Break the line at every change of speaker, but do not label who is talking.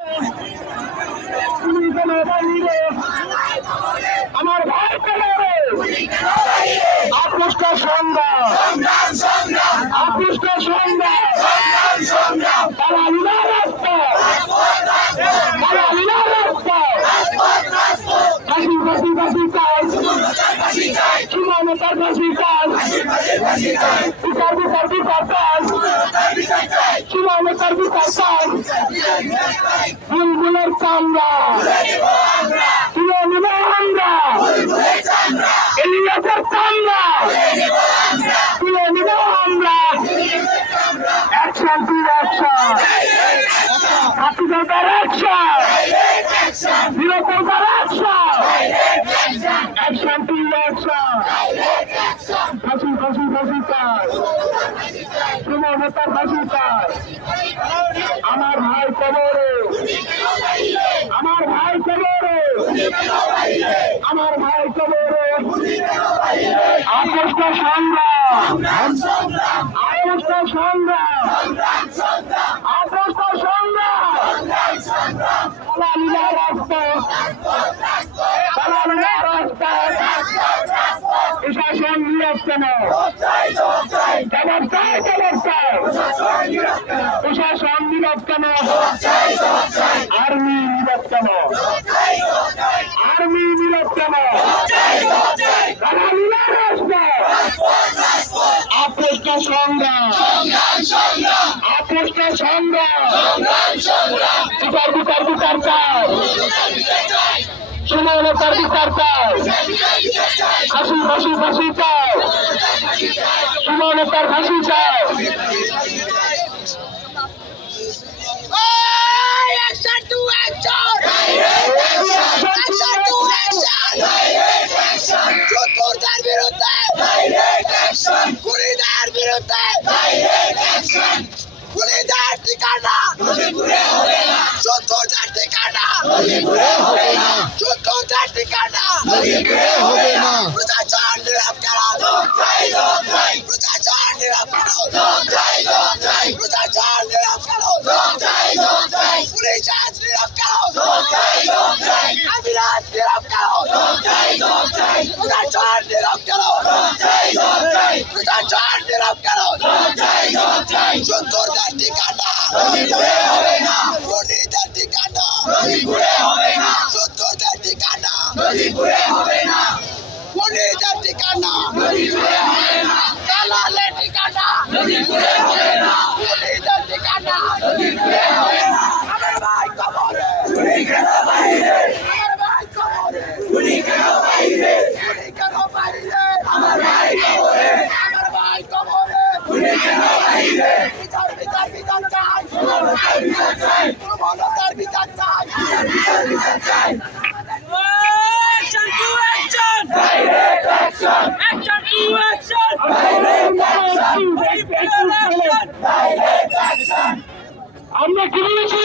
আমার ভাই আপুষ্ট সংগ্রাম আপুষ্ট সংগ্রাম তারা লিলার রাস্তা ফাঁসি চাই সুমানতার ফাঁসি চাই বিচার চাই সুমানতার বিচার চাই বুলবুলের চামড়া তুলে নেব আমরা ইলিয়াসের চামড়া তুলে নেব আমরা অ্যাকশন টু অ্যাকশন হাতিদার অ্যাকশন নিরপেক্ষতার অ্যাকশন অ্যাকশন টু অ্যাকশন ফাঁসি চাই সুমানতার ফাঁসি চাই আমার ভাই কবরে আমার ভাই কবরে আমার ভাই কবরে আপোষ সংগ্রাম আপোষ সংগ্রাম আপোষ সংগ্রাম পালালিলা রাস্তা পালালিলা রাস্তা প্রশাসন নীরব কেন জবাব চাই প্রশাসন নীরব কেন আর্মি নীরব কেন আর্মি নীরব কেন পালালিলা রাস্তা আপোষ সংগ্রাম আপোষ সংগ্রাম বিচার চাই সুমানতার বিচার চাই ফাঁসি চাই সুমানতার ফাঁসি চাই
পুলিশের ঠিকানা শত্রুদের ঠিকানা শত্রুদের ঠিকানা প্রশাসন নীরব কেন প্রশাসন নীরব কেন প্রশাসন নীরব কেন পুলিশ নীরব কেন আমিরাত নীরব কেন প্রশাসন নীরব কেন প্রশাসন নীরব কেন শত্রুদের ঠিকানা খুনিদের ঠিকানা শত্রুদের ঠিকানা খুনিদের ঠিকানা দালালের ঠিকানা খুনিদের ঠিকানা আমার ভাই কবরে আমার ভাই কবরে খুনি কেন বাইরে আমার ভাই কবরে খুনি কেন বাইরে বিচার চাই সুমানতার বিচার চাই
আমরা কি বলেছি?